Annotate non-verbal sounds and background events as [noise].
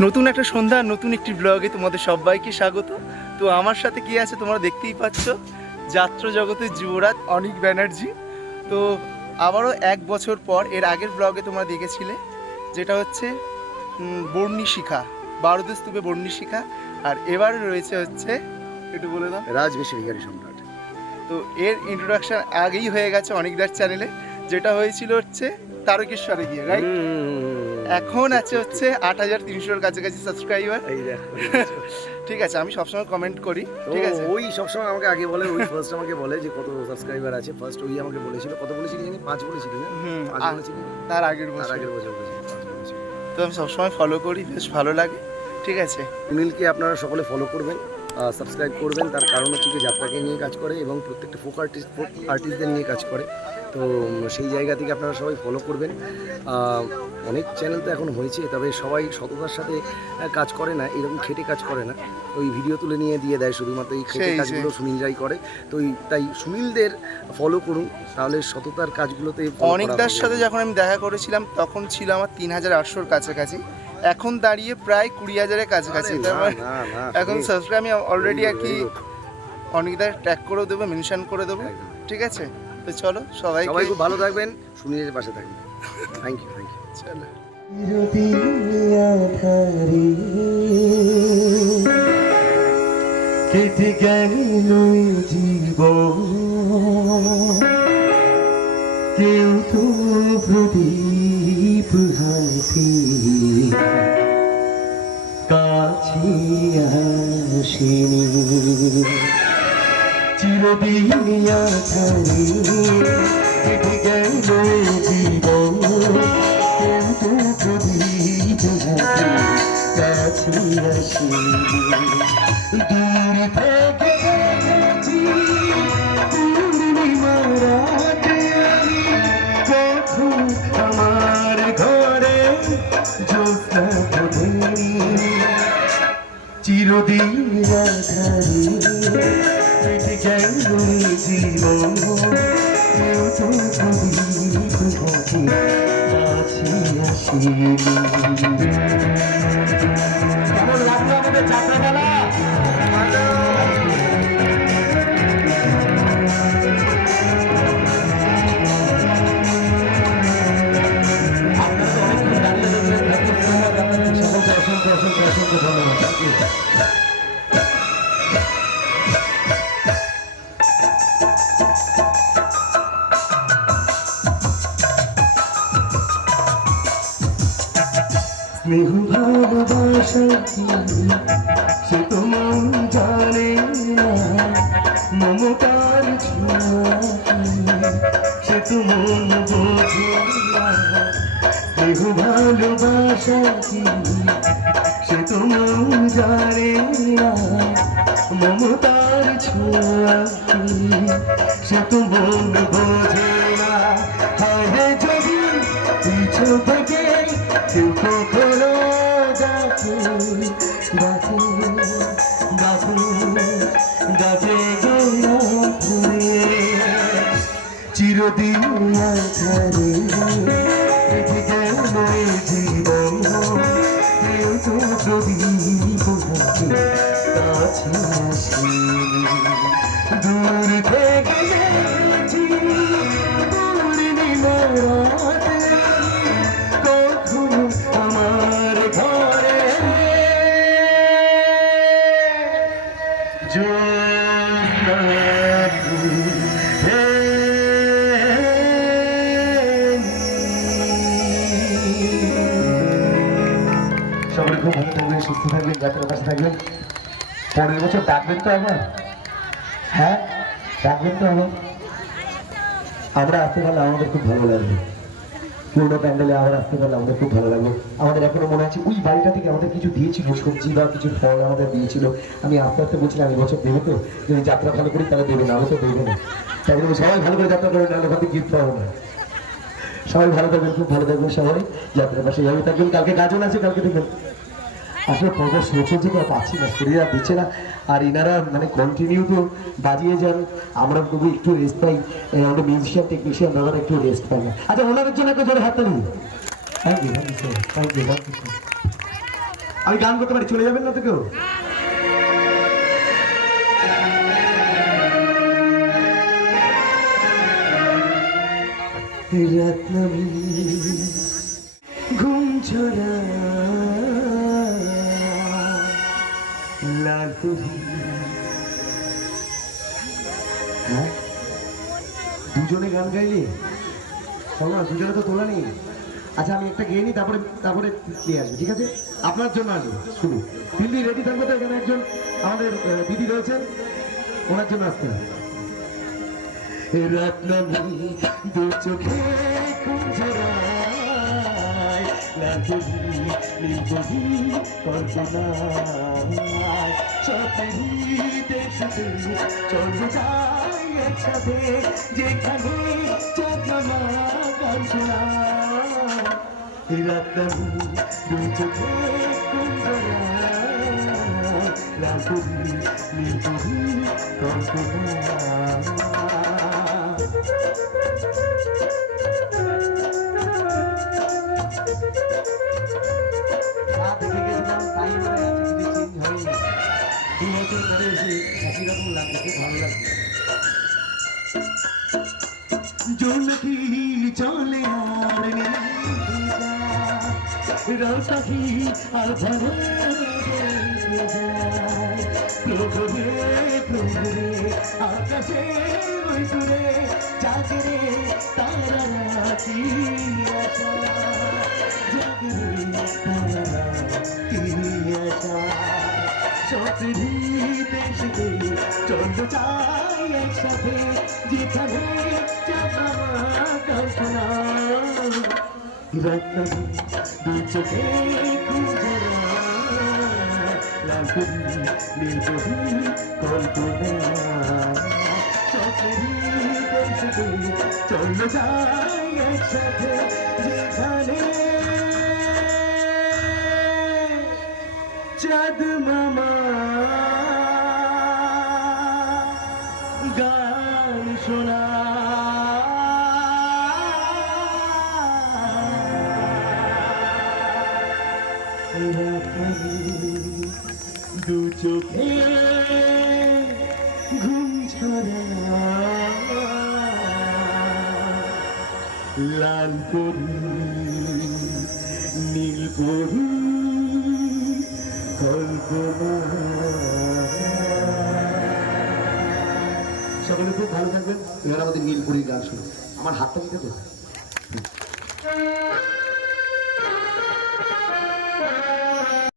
নতুন একটা সন্ধ্যা নতুন একটি ব্লগে তোমাদের সবাইকে স্বাগত। তো আমার সাথে কি আছে তোমরা দেখতেই পাচ্ছ? যাত্রা জগতের যুবরাজ অনিক ব্যানার্জি। তো আবারও এক বছর পর এর আগের ব্লগে তোমরা দেখেছিলে যেটা হচ্ছে উম, বর্ণি শিখা বারোদের স্তূপে বর্ণি শিখা। আর এবার রয়েছে হচ্ছে একটু বলে দাও। রাজবেশী ভিখারি সম্রাট। তো এর ইন্ট্রোডাকশন আগেই হয়ে গেছে অনেকদার চ্যানেলে যেটা হয়েছিল হচ্ছে তারকেশ্বরে গিয়ে রাইট এখন আছে হচ্ছে আট হাজার তিনশোর কাছাকাছি সাবস্ক্রাইবার [laughs] ঠিক আছে আমি সবসময় কমেন্ট করি ঠিক আছে? ওই সবসময় আমাকে আগে বলে ওই ফার্স্ট আমাকে বলে যে কত সাবস্ক্রাইবার আছে। ফার্স্ট ওই আমাকে বলেছিল কত বলেছিলি জানি? পাঁচ বলেছিলি? তার আগের বছর আগের বছর। বলেছিলি তো আমি সবসময় ফলো করি বেশ ভালো লাগে ঠিক আছে? সুনীলকে আপনারা সকলে ফলো করবেন সাবস্ক্রাইব করবেন তার কারণ হচ্ছে যে যাত্রাকে নিয়ে কাজ করে এবং প্রত্যেকটা ফোক আর্টিস্ট ফোক আর্টিস্টদের নিয়ে কাজ করে। তো সেই জায়গা থেকে আপনারা সবাই ফলো করবেন। অনেক চ্যানেল তো এখন হয়েছে তবে সবাই সততার সাথে কাজ করে না এরকম খেটে কাজ করে না। ওই ভিডিও তুলে নিয়ে দিয়ে দেয় শুধুমাত্র এই খেটে। কাজগুলো সুনীলরাই করে। তো এই- তাই সুনীলদের ফলো করুন তাহলে সততার কাজগুলোতে অনেকদার সাথে যখন আমি দেখা করেছিলাম তখন ছিল আমার তিন হাজার আটশোর কাছাকাছি। এখন দাঁড়িয়ে প্রায় কুড়ি হাজারের কাছাকাছি। এখন সাবস্ক্রাইব আমি অলরেডি আর কি অনেকদার ট্যাগ করেও দেবো মেনশন করে দেবো। ঠিক আছে? তো চলো সবাইকে। সবাই খুব ভালো থাকবেন সুনীলের পাশে থাকবেন। থ্যাংক ইউ থ্যাংক ইউ চলো। কেটে গেল জীব কেউ তো প্রদীপ হাতে কাছে আসেনি। চিরদিন আধারে কেটে গেল জীবন কেউ তো কাছে আসেনি দূর থেকে দেখেছি পূর্ণিমা আমি কখন আমার ঘরে জ্যোৎস্না ফোটেনি চিরদিন কেটে গেল জীবন কেউ তো প্রদীপ হাতে কাছে আসেনি কেমন লাগল আমাদের যাত্রাপালা অসংখ্য অসংখ্য অসংখ্য ধন্যবাদ স্নেহ ভালোবাসা সে তো মন জানে মমতার সে তো মন বোঝে স্নেহ ভালোবাসা সে তো মন জানে মমতার ছোঁয়া সে তো বোঝে না। হয় যদি পিছু ডাকে ডাকে ডাকে গোলাপে চিরদিন কেউ তো হাতে কাছে দূর থেকে সকলে ভালো থাকবেন, সুস্থ থাকবেন যাত্রার পাশে থাকবেন। পরের বছর ডাকবেন তো আবার? হ্যাঁ ডাকবেন তো আবার। আমরা আসতে পারলে আমাদের খুব ভালো লাগবে। পুরোনো প্যান্ডেলে আবার আসতে পারলে আমাদের খুব ভালো লাগবে। আমাদের এখনও মনে আছে, ওই বাড়িটা থেকে আমাদের কিছু দিয়েছিল, সবজি বা কিছু ফল আমাদের দিয়েছিল। আমি আস্তে আস্তে বলছিলাম, এই বছর দেবে তো? যদি যাত্রা ভালো করি, তাহলে দেবে, না আমি তো দেবে না। তাই সবাই ভালো করে যাত্রা করবেন নাহলে ওখান গিফট পাবো না। সবাই ভালো থাকবেন, খুব ভালো থাকবেন সবাই। যাত্রার পাশে যাবে থাকবেন। কালকে গাজন আছে, কালকে দেখবেন। আসলে পর্ব শেষ হচ্ছে তো পাচ্ছি না শরীর আর দিচ্ছে না। আর ইনারা মানে কন্টিনিউ তো বাজিয়ে যান। আমরা তবু একটু রেস্ট পাই। আমাদের মিউজিশিয়ান টেকনিশিয়ান দাদারা একটু রেস্ট পাই। না আচ্ছা ওনাদের জন্য একটা জোরে হাততালি। Thank you thank you thank you thank you আমি গান করতে পারি, চলে যাবেন না তো কেউ? রত্নবী ঘুম ছোড়া হ্যাঁ? দুজনে গান গাইলি? শোনো না, দুজনে তো তোলা নেই। আচ্ছা আমি একটা গেয়ে নিই তারপরে তারপরে নিয়ে আসব ঠিক আছে? আপনার জন্য আসব শুরু দিল্লি রেডি থাকবে তো এখানে একজন আমাদের দিদি রয়েছেন ওনার জন্য আসতে হবে। দু চোখে লাজলি লিবহি কল্পনায় সতেরি চল যায় একসাথে যেখানে চন্দ্রমা গান শোনায় রত্নমী দু চোখে লাজলি লিবহি কল্পনায় দু বছর ধরে এসে একই রকম লাগছে ভালো লাগছে। জোনকি চলে আর রসাহি আর ভরে প্রভুরে প্রভুরে আকাশে দূরে জাগরে তারা কি আশা জাগরে তারা কি আশা সত্যি দেশে চোখে কুঞ্জরা লাগুন নিবহি কল্পনা চলে যেখানে চাঁদ মামা দু চোখে ঘুম ছড়া। লাল পরি, নীল পরি সকলে খুব ভালো থাকবেন। এবার আমাদের নীলপুরির গান শুনুন আমার হাতটা দিতে তো